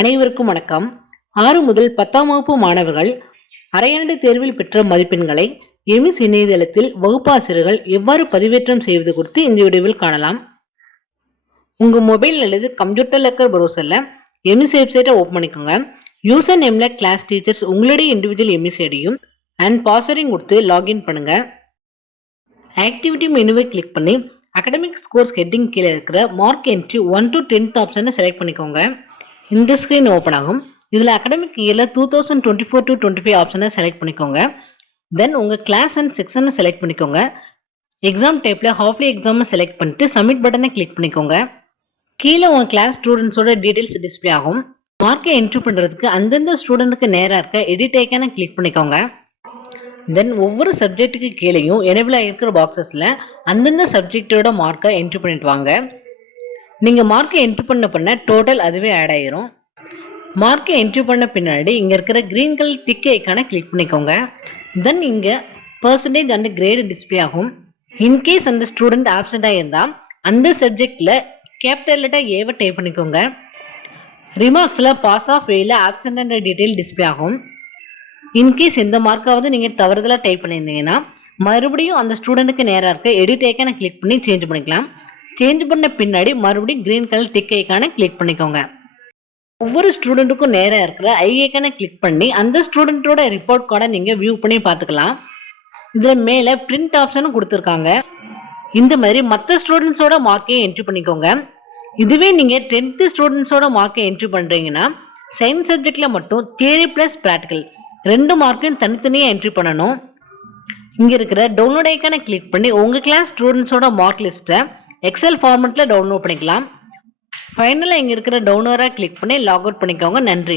அனைவருக்கும் வணக்கம். 6 முதல் 10ஆம் வகுப்பு மாணவர்கள் அரையாண்டு தேர்வில் பெற்ற மதிப்பெண்களை எமிஸ் இணையதளத்தில் வகுப்பாசிரியர்கள் எவ்வாறு பதிவேற்றம் செய்வது குறித்து இந்த வீடியோவில் காணலாம். உங்க மொபைல் அல்லது கம்ப்யூட்டர்ல இருக்கிற ப்ரௌசர்ல எமிஸ் வெப்சைட்டை ஓபன் பண்ணிக்கோங்க. யூசர் நேம்ல கிளாஸ் டீச்சர்ஸ் உங்களுடைய இண்டிவிஜுவல் எமிஸ் ஐடியும் அண்ட் பாஸ்வேர்டையும் கொடுத்து லாகின் பண்ணுங்க. ஆக்டிவிட்டி மெனுவை கிளிக் பண்ணி அகடமிக் ஸ்கோர்ஸ் ஹெட்டிங் கீழே இருக்கிற மார்க் என்ட்ரி 1 to 10th ஆப்ஷனை செலக்ட் பண்ணிக்கோங்க. இந்த ஸ்கிரீன் ஓப்பன் ஆகும். இதில் அகடமிக் இயரில் 2024 to 25 ஆப்ஷனை செலக்ட் பண்ணிக்கோங்க. தென் உங்கள் கிளாஸ் அண்ட் செக்ஷனை செலக்ட் பண்ணிக்கோங்க. எக்ஸாம் டைப்பில் ஹாஃப்லி எக்ஸாமை செலக்ட் பண்ணிட்டு சப்மிட் பட்டனை கிளிக் பண்ணிக்கோங்க. கீழே உங்கள் கிளாஸ் ஸ்டூடெண்ட்ஸோட டீட்டெயில்ஸ் டிஸ்பிளே ஆகும். மார்க்கை என்ட்ரி பண்ணுறதுக்கு அந்தந்த ஸ்டூடெண்ட்டுக்கு நேராக இருக்க எடிட் ஐக்கானை கிளிக் பண்ணிக்கோங்க. தென் ஒவ்வொரு சப்ஜெக்ட்டுக்கு கீழேயும் எனேபிள் ஆகிருக்கிற பாக்ஸஸில் அந்தந்த சப்ஜெக்டோட மார்க்கை என்ட்ரி பண்ணிட்டு வாங்க. நீங்கள் மார்க்கை என்ட்ரி பண்ண டோட்டல் அதுவே ஆட் ஆயிரும். மார்க்கை என்ட்ரி பண்ண பின்னாடி இங்கே இருக்கிற கிரீன் கலர் டிக் ஐக்கானை கிளிக் பண்ணிக்கோங்க. தென் இங்கே பர்சன்டேஜ் அண்ட் கிரேடு டிஸ்பிளே ஆகும். இன்கேஸ் அந்த ஸ்டூடெண்ட் ஆப்சென்டாக இருந்தால் அந்த சப்ஜெக்டில் கேபிட்டல் லெட்டர் ஏவை டைப் பண்ணிக்கோங்க. ரிமார்க்ஸில் பாஸ் ஆஃப் ஃபெயிலில் ஆப்சென்ட் என்ற டீட்டெயில் டிஸ்பிளே ஆகும். இன்கேஸ் எந்த மார்க்காவது நீங்கள் தவறுதலாக டைப் பண்ணியிருந்தீங்கன்னா மறுபடியும் அந்த ஸ்டூடெண்ட்டுக்கு நேராக இருக்க எடிட் ஐக்கானை கிளிக் பண்ணி சேஞ்ச் பண்ணிக்கலாம். சேஞ்ச் பண்ண பின்னாடி மறுபடியும் கிரீன் கலர் டிக் ஐக்கானை கிளிக் பண்ணிக்கோங்க. ஒவ்வொரு ஸ்டூடெண்ட்டுக்கும் நேராக இருக்கிற ஐ ஐக்கானை கிளிக் பண்ணி அந்த ஸ்டூடெண்ட்டோட ரிப்போர்ட் கார்டை நீங்கள் வியூ பண்ணி பார்த்துக்கலாம். இதில் மேலே பிரிண்ட் ஆப்ஷனும் கொடுத்துருக்காங்க. இந்த மாதிரி மற்ற ஸ்டூடெண்ட்ஸோட மார்க்கையும் என்ட்ரி பண்ணிக்கோங்க. இதுவே நீங்கள் 10th ஸ்டூடெண்ட்ஸோட மார்க்கை என்ட்ரி பண்ணுறீங்கன்னா சயின்ஸ் சப்ஜெக்டில் மட்டும் தியரி ப்ளஸ் ப்ராக்டிக்கல் 2 மார்க்கையும் தனித்தனியாக என்ட்ரி பண்ணணும். இங்கே இருக்கிற டவுன்லோட் ஐக்கானை கிளிக் பண்ணி உங்கள் கிளாஸ் ஸ்டூடெண்ட்ஸோட மார்க் லிஸ்ட்டை எக்ஸல் ஃபார்மெட்டில் டவுன்லோட் பண்ணிக்கலாம். ஃபைனலாக இங்கே இருக்கிற டவுன்லோடாக கிளிக் பண்ணி லாக் அவுட் பண்ணிக்கோங்க. நன்றி.